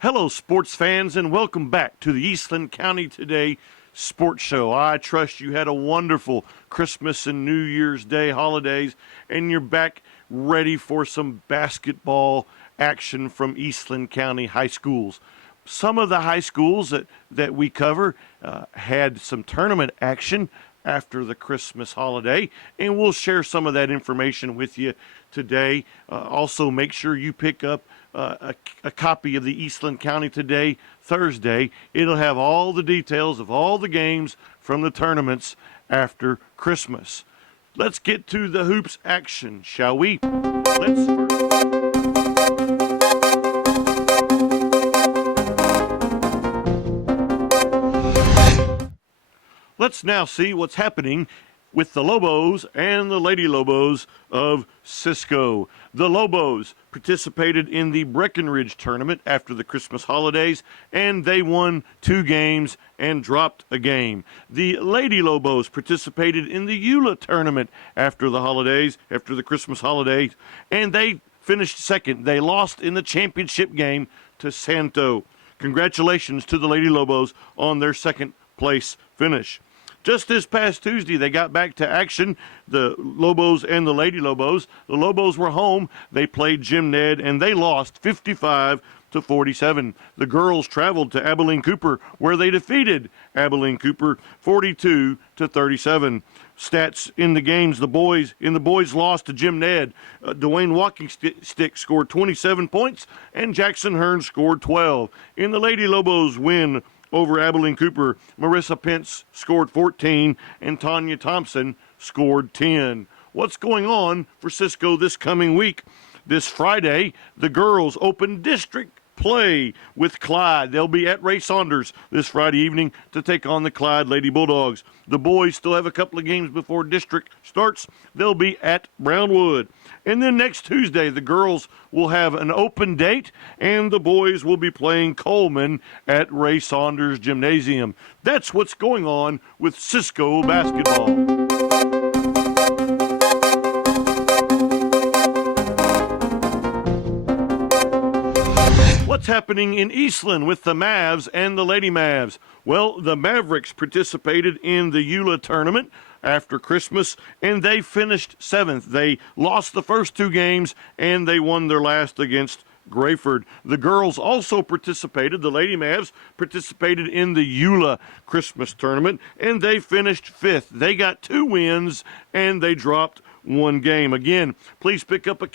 Hello, sports fans, and welcome back to the Eastland County Today Sports Show. I trust you had a wonderful Christmas and New Year's Day holidays, and you're back ready for some basketball action from Eastland County high schools. Some of the high schools that we cover had some tournament action after the Christmas holiday, and we'll share some of that information with you today. Also, make sure you pick up a copy of the Eastland County Today Thursday. It'll have all the details of all the games from the tournaments after Christmas. Let's get to the hoops action, shall we? Let's now see what's happening with the Lobos and the Lady Lobos of Cisco. The Lobos participated in the Breckenridge tournament after the Christmas holidays, and they won 2 games and dropped a game. The Lady Lobos participated in the Eula tournament after the Christmas holidays, and they finished second. They lost in the championship game to Santo. Congratulations to the Lady Lobos on their second place finish. Just this past Tuesday, they got back to action, the Lobos and the Lady Lobos. The Lobos were home. They played Jim Ned, and they lost 55-47. The girls traveled to Abilene Cooper, where they defeated Abilene Cooper 42-37. Stats in the games: the boys lost to Jim Ned. Dwayne Walking Stick scored 27 points, and Jackson Hearn scored 12. In the Lady Lobos win over Abilene Cooper, Marissa Pence scored 14, and Tanya Thompson scored 10. What's going on for Cisco this coming week? This Friday, the girls open district play with Clyde. They'll be at Ray Saunders this Friday evening to take on the Clyde Lady Bulldogs. The boys still have a couple of games before district starts. They'll be at Brownwood. And then next Tuesday, the girls will have an open date, and the boys will be playing Coleman at Ray Saunders Gymnasium. That's what's going on with Cisco basketball. What's happening in Eastland with the Mavs and the Lady Mavs? Well, the Mavericks participated in the Eula tournament after Christmas, and they finished 7th. They lost the first 2 games, and they won their last against Grayford. The girls also participated, the Lady Mavs participated in the Eula Christmas tournament, and they finished 5th. They got 2 wins, and they dropped 1 game. Again, please pick up a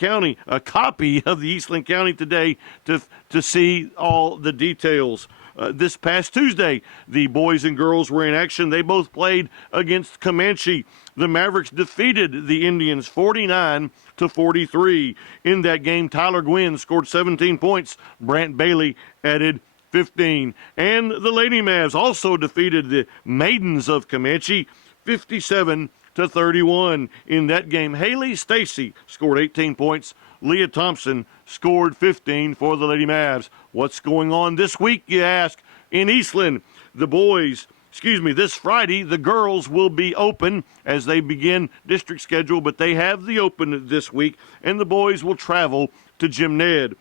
copy of the Eastland County Today to see all the details. This past Tuesday, the boys and girls were in action. They both played against Comanche. The Mavericks defeated the Indians 49-43. In that game, Tyler Gwynn scored 17 points. Brant Bailey added 15. And the Lady Mavs also defeated the Maidens of Comanche 57-31. In that game, Haley Stacy scored 18 points. Leah Thompson scored 15 for the Lady Mavs. What's going on this week, you ask? In Eastland, this Friday, the girls will be open as they begin district schedule, but they have the open this week, and the boys will travel to Jim Ned.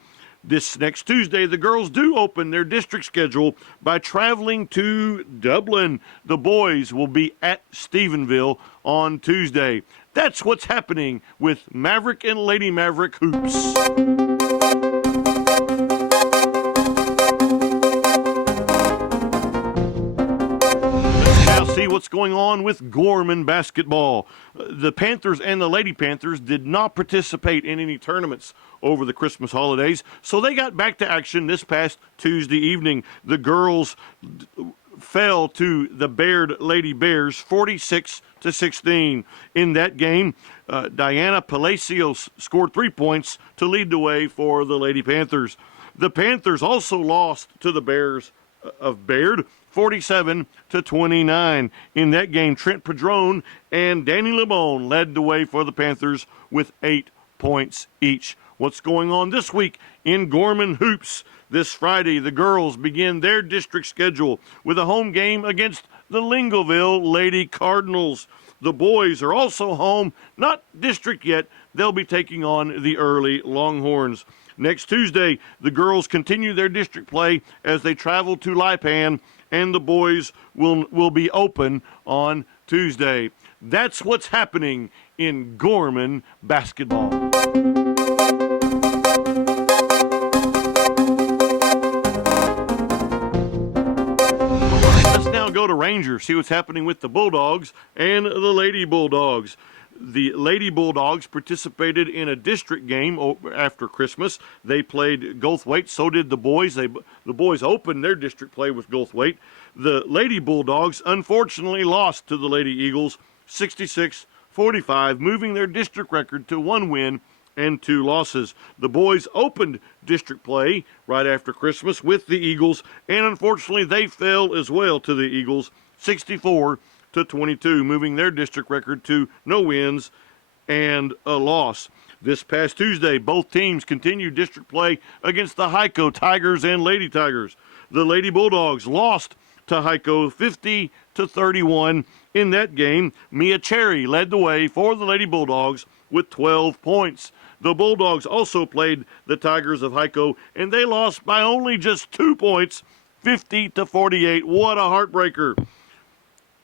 This next Tuesday, the girls do open their district schedule by traveling to Dublin. The boys will be at Stephenville on Tuesday. That's what's happening with Maverick and Lady Maverick hoops. See what's going on with Gorman basketball. The Panthers and the Lady Panthers did not participate in any tournaments over the Christmas holidays, so they got back to action this past Tuesday evening. The girls fell to the Baird Lady Bears 46-16. In that game, Diana Palacios scored 3 points to lead the way for the Lady Panthers. The Panthers also lost to the Bears of Baird 47-29. In that game, Trent Padron and Danny Limon led the way for the Panthers with 8 points each. What's going on this week in Gorman hoops? This Friday, the girls begin their district schedule with a home game against the Lingoville Lady Cardinals. The boys are also home, not district yet. They'll be taking on the early Longhorns. Next Tuesday, the girls continue their district play as they travel to Lipan, and the boys will be open on Tuesday. That's what's happening in Gorman basketball. Let's now go to Ranger, see what's happening with the Bulldogs and the Lady Bulldogs. The Lady Bulldogs participated in a district game after Christmas. They played Goldthwaite. So did the boys. The boys opened their district play with Goldthwaite. The Lady Bulldogs unfortunately lost to the Lady Eagles 66-45, moving their district record to 1 win and 2 losses. The boys opened district play right after Christmas with the Eagles, and unfortunately they fell as well to the Eagles 64-22, moving their district record to no wins and a loss. This past Tuesday, both teams continued district play against the Hico Tigers and Lady Tigers. The Lady Bulldogs lost to Hico 50-31 in that game. Mia Cherry led the way for the Lady Bulldogs with 12 points. The Bulldogs also played the Tigers of Hico, and they lost by only just 2 points, 50-48. What a heartbreaker.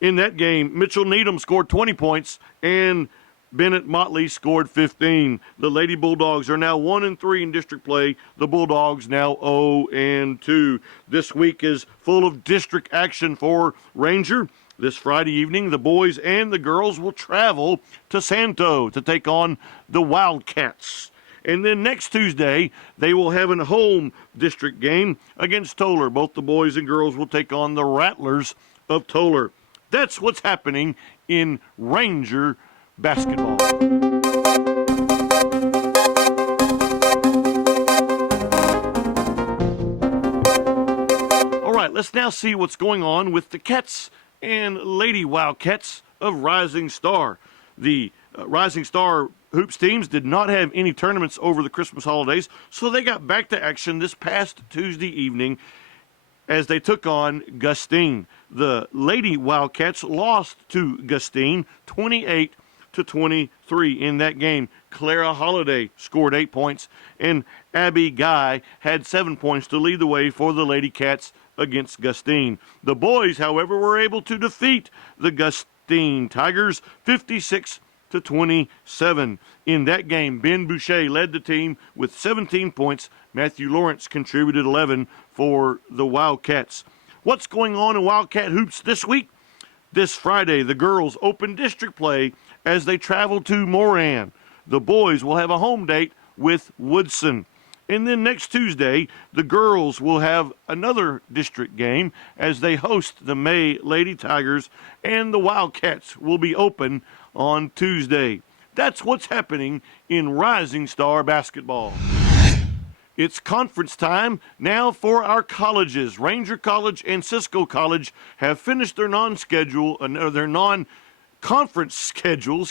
In that game, Mitchell Needham scored 20 points, and Bennett Motley scored 15. The Lady Bulldogs are now 1-3 in district play. The Bulldogs now 0-2. This week is full of district action for Ranger. This Friday evening, the boys and the girls will travel to Santo to take on the Wildcats. And then next Tuesday, they will have a home district game against Toller. Both the boys and girls will take on the Rattlers of Toller. That's what's happening in Ranger basketball. All right, let's now see what's going on with the Cats and Lady Wildcats of Rising Star. The Rising Star hoops teams did not have any tournaments over the Christmas holidays, so they got back to action this past Tuesday evening as they took on Gustine. The Lady Wildcats lost to Gustine 28-23 in that game. Clara Holliday scored 8 points, and Abby Guy had 7 points to lead the way for the Lady Cats against Gustine. The boys, however, were able to defeat the Gustine Tigers 56-27. In that game, Ben Boucher led the team with 17 points. Matthew Lawrence contributed 11 for the Wildcats. What's going on in Wildcat hoops this week? This Friday, the girls open district play as they travel to Moran. The boys will have a home date with Woodson. And then next Tuesday, the girls will have another district game as they host the May Lady Tigers, and the Wildcats will be open on Tuesday. That's what's happening in Rising Star basketball. It's conference time now for our colleges. Ranger College and Cisco College have finished their non-conference schedule,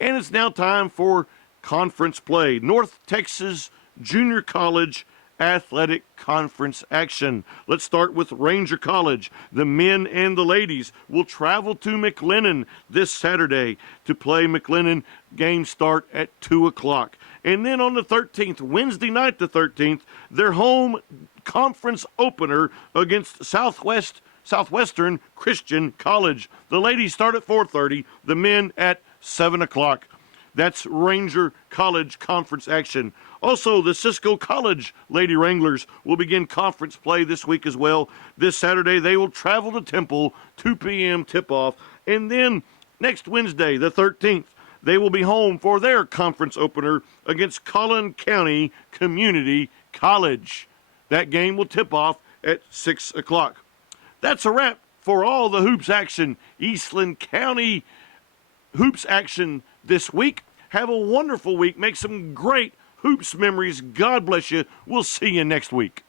and it's now time for conference play. North Texas Junior College Athletic Conference action. Let's start with Ranger College. The men and the ladies will travel to McLennan this Saturday to play McLennan. Games start at 2 o'clock. And then on the 13th, Wednesday night the 13th, their home conference opener against Southwestern Christian College. The ladies start at 4:30, the men at 7 o'clock. That's Ranger College conference action. Also, the Cisco College Lady Wranglers will begin conference play this week as well. This Saturday, they will travel to Temple, 2 p.m. tip-off. And then next Wednesday, the 13th, they will be home for their conference opener against Collin County Community College. That game will tip off at 6 o'clock. That's a wrap for all the hoops action, Eastland County hoops action this week. Have a wonderful week. Make some great hoops memories. God bless you. We'll see you next week.